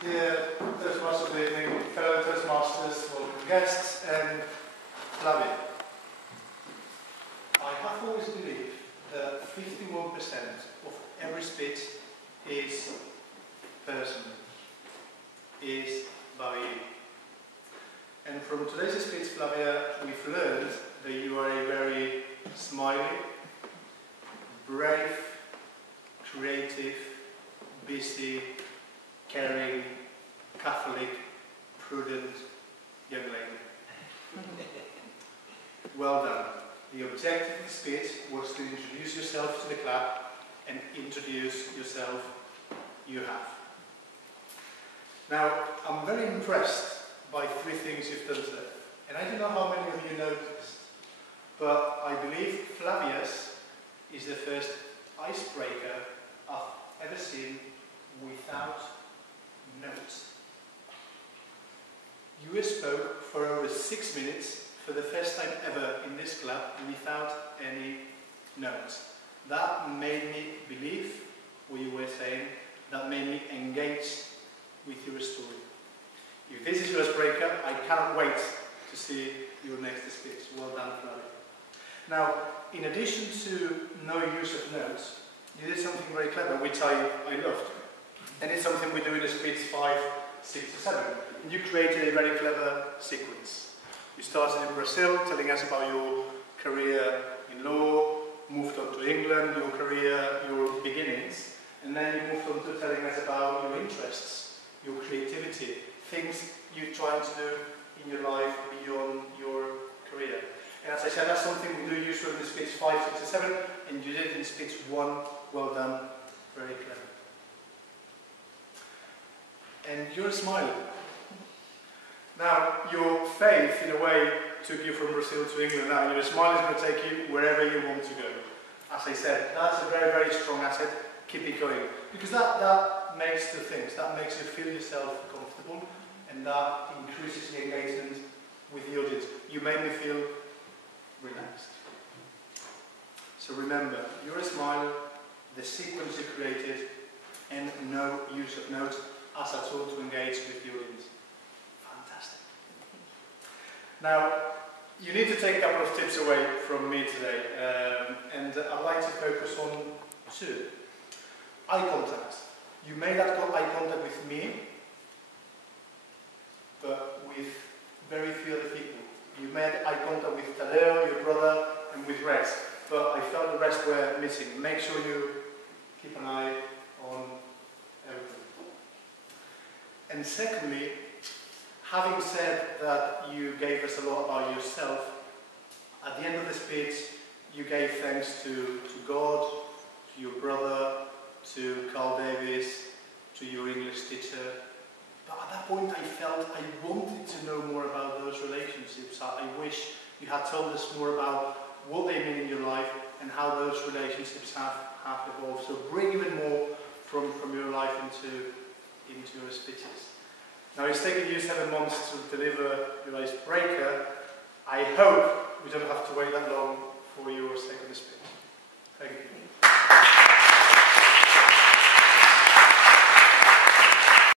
Dear Toastmasters of the evening, fellow Toastmasters, welcome guests, and Flavi. I have always believed that 51% of every speech is personal, is about you. And from today's speech, Flavia, we've learned that you are a very smiley, brave, creative, busy, caring, Catholic, prudent young lady. Well done. The objective of the speech was to introduce yourself to the club and introduce yourself you have. Now, I'm very impressed by three things you've done today. And I don't know how many of you noticed, but I believe Flavius is the first icebreaker I've ever seen without notes. You spoke for over 6 minutes for the first time ever in this club without any notes. That made me believe what you were saying, that made me engage with your story. If this is your icebreaker, I can't wait to see your next speech. Well done, Flavi. Now, in addition to no use of notes, you did something very clever, which I loved. And it's something we do in the speech 5, 6 or 7. And you created a very clever sequence. You started in Brazil, telling us about your career in law, moved on to England, your career, your beginnings, and then you moved on to telling us about your interests, your creativity, things you're trying to do in your life beyond your career. And as I said, that's something we do usually in speech 5, 6 or 7, and you did it in speech 1. Well done, very clever. And you're smiling. Now, your faith, in a way, took you from Brazil to England now, and your smile is going to take you wherever you want to go. As I said, that's a very, very strong asset. Keep it going. Because that makes the things, that makes you feel yourself comfortable, and that increases the engagement with the audience. You made me feel relaxed. So remember, your smile, the sequence you created, and no use of notes as a tool to engage with the audience. Fantastic. Now, you need to take a couple of tips away from me today, and I'd like to focus on 2. Eye contact. You made that eye contact with me, but with very few other people. You made eye contact with Tadeo, your brother, and with Rex, but I felt the rest were missing. Make sure you keep an eye on everything. And secondly, having said that you gave us a lot about yourself, at the end of the speech you gave thanks to God, to your brother, to Carl Davis, to your English teacher. But at that point I felt I wanted to know more about those relationships. I wish you had told us more about what they mean in your life and how those relationships have evolved. So bring even more from your life into your speeches. Now, it's taken you 7 months to deliver your icebreaker. I hope we don't have to wait that long for your second speech. Thank you.